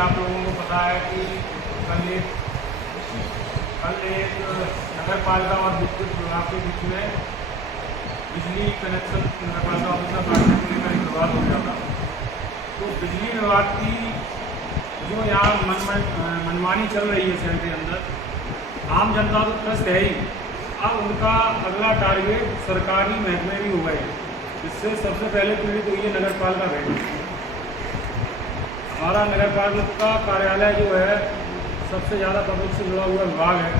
आप लोगों को पता है कि कल एक नगर पालिका और विद्युत विभाग के बीच में बिजली कनेक्शन नगर पालिका ऑफिस में काटने को लेकर एक विवाद हो गया था। तो बिजली विभाग की जो यहाँ मनमानी चल रही है शहर के अंदर, आम जनता तो त्रस्त है ही, अब उनका अगला टारगेट सरकारी महकमे भी हो गए, जिससे सबसे पहले पीड़ित हुई है नगर पालिका बैठक। हमारा नगर पालिका कार्यालय जो है सबसे ज़्यादा पब्लिक से जुड़ा हुआ विभाग है,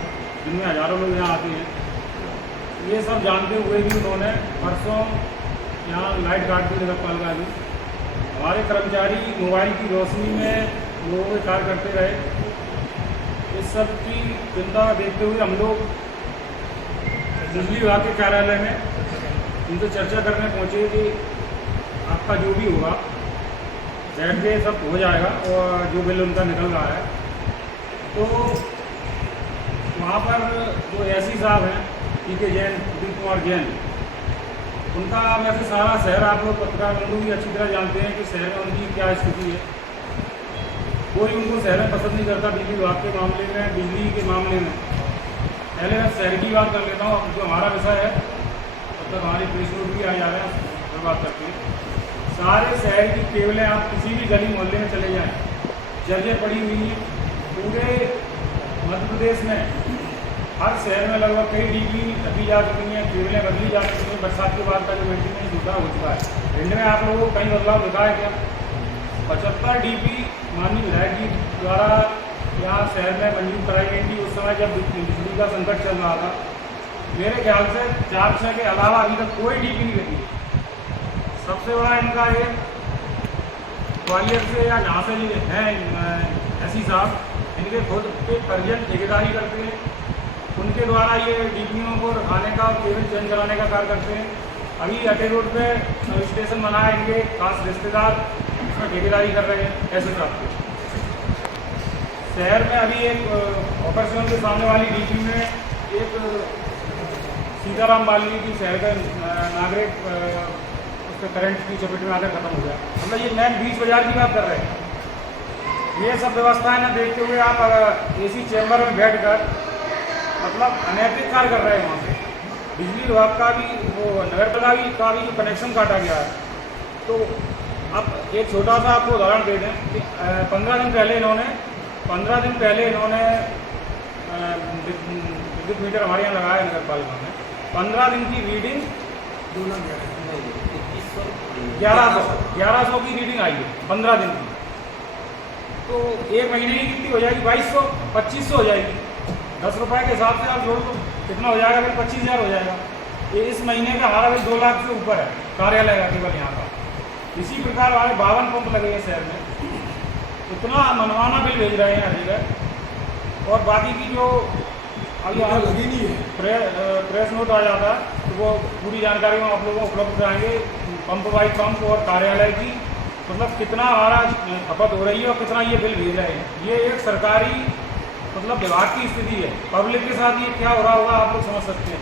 जिनमें हज़ारों लोग यहाँ आते हैं। ये सब जानते हुए भी उन्होंने परसों यहाँ लाइट काट दी नगर पालिका की। हमारे कर्मचारी मोबाइल की रोशनी में लोगों के कार्य करते रहे। इस सब की चिंता देखते हुए हम लोग बिजली विभाग के कार्यालय में उनसे चर्चा करने पहुँचे कि आपका जो भी होगा बैठ के सब हो जाएगा, और जो बिल उनका निकल रहा है। तो वहाँ पर जो एसी साहब हैं पीके जैन, दिलीप कुमार जैन, उनका वैसे सारा शहर आप लोग पत्रकार बंधु भी अच्छी तरह जानते हैं कि शहर में उनकी क्या स्थिति है। कोई उनको शहर में पसंद नहीं करता बिजली विभाग के मामले में, बिजली के मामले में। पहले मैं शहर की बात कर लेता हूँ, जो हमारा विषय है, तब तक हमारे प्रेस नोट भी आ जा रहे हैं, मैं बात करते हैं। सारे शहर की केबलें आप किसी भी गली मोहल्ले में चले जाएँ, जर्जर पड़ी हुई है। पूरे मध्य प्रदेश में हर शहर में लगभग कई डीपी रखी जा चुकी हैं, केबलें बदली जा चुकी हैं। बरसात के बाद का जो मेंटेनेंस झूठा हो चुका है, इनमें आप लोगों को कई बदलाव दिखा है क्या? 75 डीपी माननीय विधायक जी द्वारा यहाँ शहर में मंजूर कराई गई थी उस समय जब बिजली का संकट चल रहा था। मेरे ख्याल से 400 के अलावा अभी तक कोई डीपी नहीं लगी। सबसे बड़ा इनका ये ग्वालियर से या जहाँ से हैं एसी साहब, इनके खुद के परिजन ठेकेदारी करते हैं, उनके द्वारा ये डीपीओं को रखाने का, केबल चेंज कराने का कार्य करते हैं। अभी अटे रोड पे स्टेशन बना है, इनके खास रिश्तेदार उसमें ठेकेदारी कर रहे हैं ऐसे साहब के। शहर में अभी एक ऑपरेशन के सामने वाली डीपी में एक सीताराम बाली की शहर का नागरिक उसके करंट की चपेट में आकर खत्म हो गया। मतलब ये मैन बीच बाजार की बात कर रहे हैं। ये सब व्यवस्थाएं ना देखते हुए आप एसी चैम्बर में बैठकर मतलब अनैतिक कार्य कर रहे हैं। वहाँ पे बिजली विभाग का भी, वो नगर पालिका का भी जो कनेक्शन काटा गया है। तो अब एक छोटा सा आपको उदाहरण दे दें कि 15 दिन पहले इन्होंने विद्युत मीटर हमारे यहाँ लगाया नगर पालिका में। 15 दिन की रीडिंग 1100 की रीडिंग आई है 15 दिन की। तो एक महीने की कितनी हो जाएगी? 2200, 2500 हो जाएगी। 10 रुपये के हिसाब से आप जोड़ दो, कितना हो जाएगा? फिर 25,000 हो जाएगा। ये इस महीने का हमारा बिल 2 लाख से ऊपर है कार्यालय का, केवल यहाँ का। इसी प्रकार हमारे 52 पंप लगे हैं शहर में। इतना मनमाना बिल भेज रहे हैं हर जगह। और बाकी की जो अभी लगी नहीं है प्रेस नोट आ जाता है, तो वो पूरी जानकारी हम आप लोगों को उपलब्ध कराएंगे पंप बाई पंप और कार्यालय की, मतलब कितना हमारा खपत हो रही है और कितना ये बिल भेज रहे हैं। ये एक सरकारी मतलब विभाग की स्थिति है। पब्लिक के साथ ये क्या हो रहा होगा आप लोग समझ सकते हैं।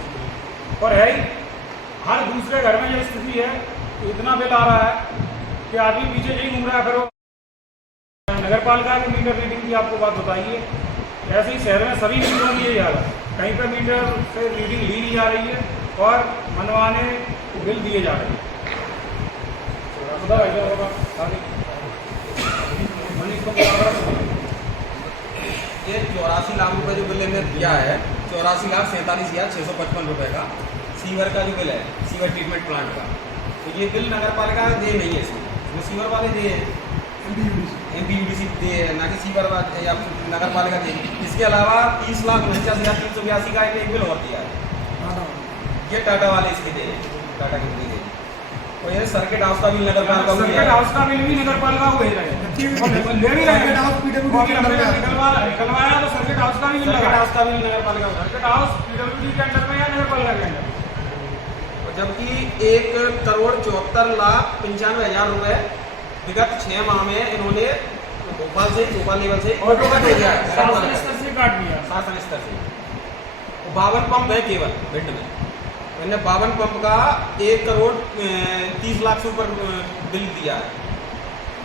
और है ही, हर दूसरे घर में ये स्थिति है कि इतना बिल आ रहा है कि आदमी पीछे नहीं घूम रहा है। फिर नगर पालिका के मीटर रीडिंग की आपको बात बताइए, ऐसे ही शहर में सभी मीटरों की यही हालत है। कहीं पर मीटर से रीडिंग ली नहीं जा रही है और मनमाने बिल दिए जा रहे हैं। ये 84 लाख रुपए जो बिल इन्हें दिया है, 84,47,655 रुपए का सीवर का जो बिल है, सीवर ट्रीटमेंट प्लांट का। तो ये बिल नगर पालिका दे नहीं है, इसमें सीवर वाले दे, MPUDC दे, ना कि सीवर या नगर पालिका दे। इसके अलावा 30,49,382 का एक बिल और दिया है, ये टाटा वाले इसके दे, टाटा कंपनी दे। और ये सर्किट हाउस का बिल नगर पालिका को सर्किट हाउस का बिल भी नगर पालिका को भेज रहे हैं, ले भी रहे हैं। निकलवाया तो सर्किट हाउस का भी बिल, सर्किट हाउस का बिल नगर पालिका, सर्किट हाउस PWD के अंडर में या नगर पालिका के अंडर। जबकि 1,74,95,000 रुपए विगत 6 माह में इन्होंने भोपाल लेवल से ऑटोमेट हो गया है, शासन स्तर से काट दिया, शासन स्तर से। 52 पंप है केवल भिंड में, मैंने 52 पंप का 1,30,00,000 से ऊपर बिल दिया है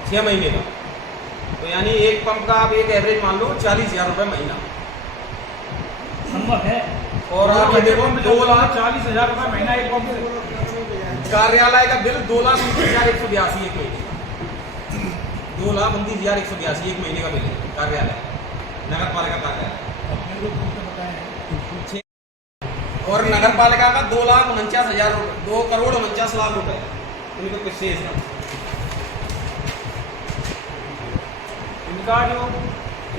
6 महीने का। तो यानी एक पंप का आप एक एवरेज मान लो 40,000 रुपये महीना, संभव है। और आप ये देखो 2,40,000 रुपये महीना एक पंप से। कार्यालय का बिल 2,29,182 एक महीने, 2,29,182 एक महीने का बिल है कार्यालय, नगर पालिका कार्यालय। और नगर पालिका का 2,49,000 रुपये, 2,49,00,000 रुपये उनको कुछ शेष है। इनका जो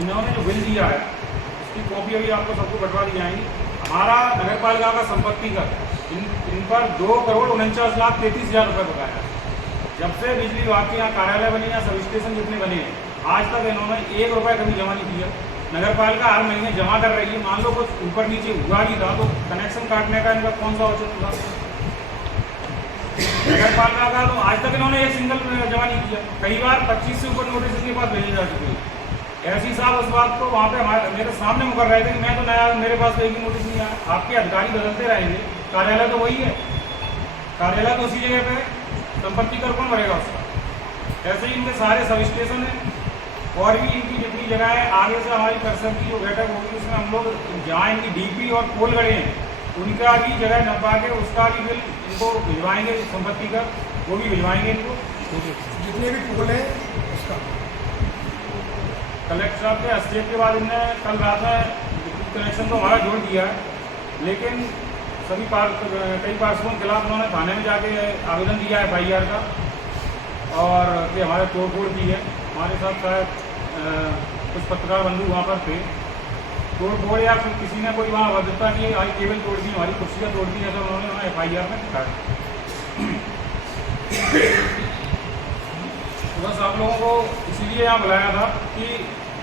इन्होंने जो बिल दिया है उसकी कॉपी अभी आपको सबको बंटवा दी जाएंगी। हमारा नगर पालिका का संपत्ति कर इन पर 2,49,33,000 रुपये बकाया है। जब से बिजली विभाग के यहाँ कार्यालय बने या सब स्टेशन जितने बने हैं, आज तक इन्होंने 1 रुपया कभी जमा नहीं किया। नगर पालिका हर महीने जमा कर रही है, मान लो कुछ ऊपर नीचे हुआ नहीं था तो कनेक्शन काटने का इनका कौन सा औचित्य था? नगर पालिका का तो आज तक इन्होंने एक सिंगल जमा नहीं किया। कई बार 25 से ऊपर नोटिस इनके पास भेजे जा चुके हैं। ऐसी साहब उस बात को वहाँ पे हमारे मेरे सामने मुकर रहे थे कि मैं तो नया, मेरे पास एक ही नोटिस नहीं आया। आपके अधिकारी बदलते रहेंगे, कार्यालय तो वही है, कार्यालय तो उसी जगह पे है, संपत्ति कर कौन भरेगा उसका? ऐसे ही इनके सारे सब स्टेशन है और भी इनकी जितनी जगह है। आगे से हमारी परिषद की जो बैठक होगी उसमें हम लोग जहाँ इनकी डीपी और पोल गड़े हैं उनका भी जगह नपा के उसका भी बिल इनको भिजवाएंगे, संपत्ति का वो भी भिजवाएंगे इनको। जितने भी पोल है उसका कलेक्टर साहब के हस्तक्षेप के बाद इनने कल रात में विद्युत कनेक्शन तो हमारा जोड़ दिया है, लेकिन सभी कई पार्षदों के खिलाफ उन्होंने थाने में जाके आवेदन दिया है FIR का, और कि हमारे तोड़ फोड़ की है। हमारे साथ शायद कुछ पत्रकार बंधु वहाँ पर थे, तोड़ फोड़ या फिर किसी ने कोई वहाँ अभद्रता की, आई केबल तोड़ दी, हमारी कुर्सियाँ तोड़ दी, ऐसा उन्होंने FIR में लिखा है। बस आप लोगों को इसीलिए यहाँ बुलाया था कि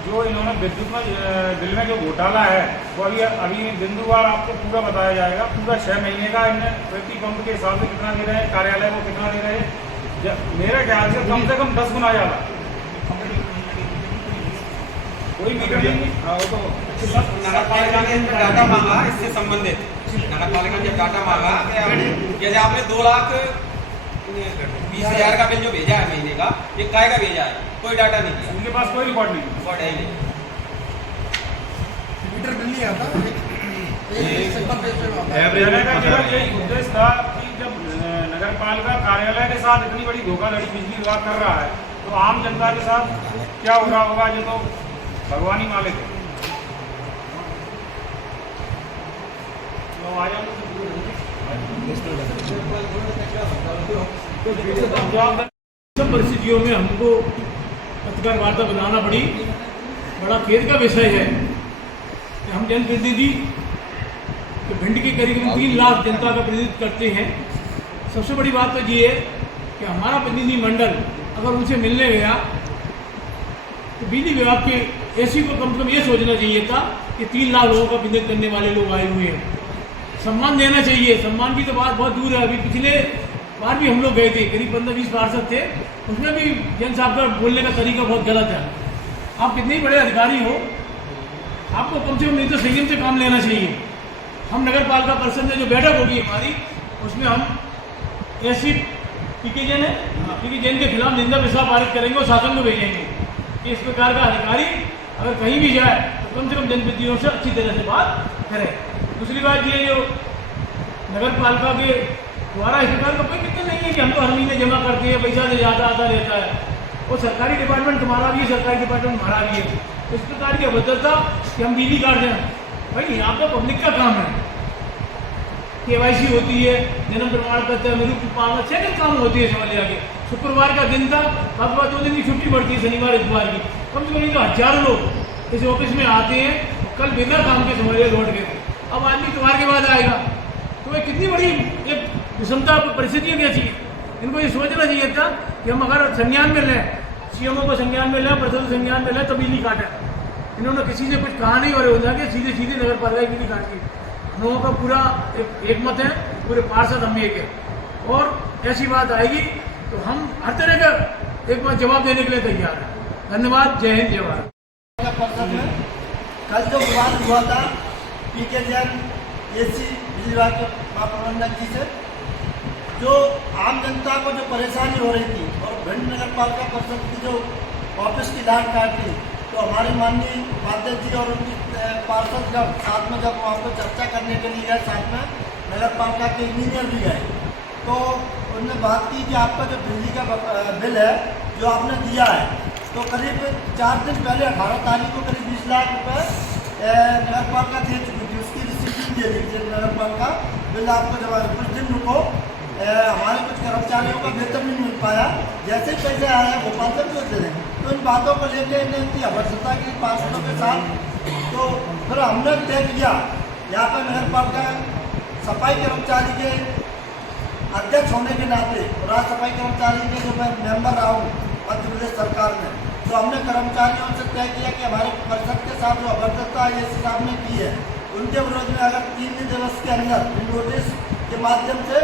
जो इन्होंने विद्युत में बिल में जो घोटाला है वो अभी बिंदुवार आपको पूरा बताया जाएगा। पूरा 6 महीने का इन्हें प्रति पंप के हिसाब से कितना दे रहे हैं, कार्यालय को कितना दे रहे हैं, मेरे ख्याल से कम 10 गुना ज़्यादा। कोई मीटर नहीं, वो तो नगर पालिका ने डाटा मांगा इससे संबंधित, नगर पालिका ने जब डाटा मांगा कि जैसे आपने 2,20,000 का बिल जो भेजा है महीने का, ये काय का भेजा है, कोई डाटा नहीं दिया, उनके पास कोई रिकॉर्ड नहीं, रिकॉर्ड है ही नहीं। मीटर बिल नहीं आता। कहने का केवल यही उद्देश्य था कि जब नगर पालिका कार्यालय के साथ इतनी बड़ी धोखाधड़ी बिजली विभाग कर रहा है तो आम जनता के साथ क्या हो रहा होगा, ये तो भगवान ही मालिक है। तो सब परिस्थितियों में हमको पत्रकार वार्ता बनाना पड़ी। बड़ा खेद का विषय है कि हम जनप्रतिनिधि तो भिंड के करीब 3 लाख जनता का प्रतिनिधित्व करते हैं। सबसे बड़ी बात तो ये है कि हमारा प्रतिनिधि मंडल अगर उनसे मिलने गया तो बिजली विभाग के एसी को कम से कम ये सोचना चाहिए था कि 3 लाख लोगों का प्रतिनिधित्व करने वाले लोग आए हुए हैं, सम्मान देना चाहिए। सम्मान की तो बात बहुत दूर है। अभी पिछले बार भी हम लोग गए थे, करीब 15-20 पार्षद थे, उसमें भी जन साहब का बोलने का तरीका बहुत गलत है। आप कितने ही बड़े अधिकारी हो, आपको कम से कम नहीं तो संयम से काम लेना चाहिए। हम नगर पालिका परिषद में जो बैठक होगी हमारी, उसमें हम ऐसी पीके जैन है, पीके जैन के खिलाफ निंदा प्रस्ताव पारित करेंगे और शासन को भेजेंगे कि इस प्रकार का अधिकारी अगर कहीं भी जाए तो कम से कम जनप्रतिनिधियों से अच्छी तरह से बात करें। दूसरी बात ये, जो नगर पालिका के द्वारा इस प्रकार का कोई दिक्कत नहीं है कि हम तो हर महीने जमा करते हैं, पैसा से ज़्यादा आता रहता है। वो सरकारी डिपार्टमेंट तुम्हारा भी है, सरकारी डिपार्टमेंट हमारा भी है। इस प्रकार की अभद्रता कि हम बिजली काट दें, भाई यहाँ पर पब्लिक का काम है। KYC होती है, जन्म प्रमाण पत्र, मृत्यु प्रमाण, सेकंड काम होती है। समझ आगे शुक्रवार का दिन था, अब 2 दिन की छुट्टी पड़ती है, शनिवार इतवार की। कम से कम 1000 लोग इस ऑफिस में आते हैं, कल बिना काम के समझ लौट गए। अब आदमी इतवार के बाद आएगा, तो ये कितनी बड़ी एक विषमता परिस्थितियाँ कैसी है। इनको ये सोचना चाहिए था कि हम अगर संज्ञान में लें, CMO को संज्ञान में लें, प्रशासन संज्ञान में लें, तो बिजली काटें। इन्होंने किसी से कुछ कहा नहीं और होता कि सीधे सीधे नगर पालिका की बिजली काट दी। हम लोगों का पूरा एक मत है, पूरे पार्षद हम एक है, और ऐसी बात आएगी तो हम हर तरह का एक बार जवाब देने के लिए तैयार हैं। धन्यवाद। जय हिंद, जय भारत। कल जो विवाद हुआ था पीके जैन एसी बिजली विभाग के महाप्रबंधक जी से, जो आम जनता को जो परेशानी हो रही थी और भिंड नगर पालिका परिषद की जो ऑफिस की लाइन काटी, तो हमारे माननीय उपाध्यक्ष जी और उनकी पार्षद जब साथ में जब वहाँ पर चर्चा करने के लिए गए, साथ में नगर पालिका के इंजीनियर भी गए, तो उन्होंने बात की कि आपका जो बिजली का बिल है जो आपने दिया है, तो करीब 4 दिन पहले 18 तारीख को करीब 20 लाख रुपये नगर पालिका दे चुकी थी, उसकी रिसिप्ट दे दी थी नगर पालिका बिल आपको जमा। कुछ दिन रुको, हमारे कुछ कर्मचारियों का वेतन भी नहीं मिल पाया, जैसे ही पैसे आए हैं भोपाल से दे दें। तो इन बातों को लेकर इन्हें इतनी अभद्रता की पार्षदों के साथ, तो फिर हमने तय किया यहाँ पर नगर पालिका सफाई कर्मचारी के अध्यक्ष होने के नाते और आज सफाई कर्मचारी के जो मैं मेंबर रहा हूँ मध्य प्रदेश सरकार में, तो हमने कर्मचारियों से तय किया कि हमारे परिषद के साथ जो अभद्रता ये साहब ने की है, उनके विरोध में अगर 3 दिवस के अंदर नोटिस के माध्यम से,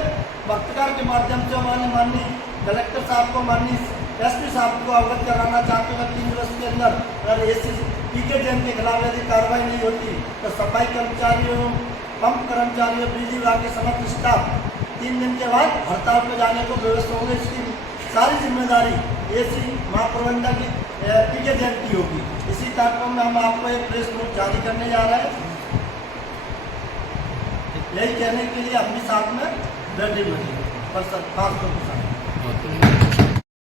पत्रकार के माध्यम से हमारे माननीय कलेक्टर साहब को, माननीय एसपी साहब को अवगत कराना चाहते हैं। 3 दिवस के अंदर अगर एसी पीके जैन के खिलाफ यदि कार्रवाई नहीं होती तो सफाई कर्मचारियों, पंप कर्मचारियों, बिजली विभाग के समस्त स्टाफ 3 दिन के बाद हड़ताल पर जाने को व्यवस्था होगी। इसकी सारी जिम्मेदारी एसी महाप्रबंधक पीके जैन की होगी। इसी कार्यक्रम में हम आपको एक प्रेस नोट जारी करने जा रहे हैं, यही कहने के लिए हम भी साथ में बैठे हुए हैं, पर खास तौर पर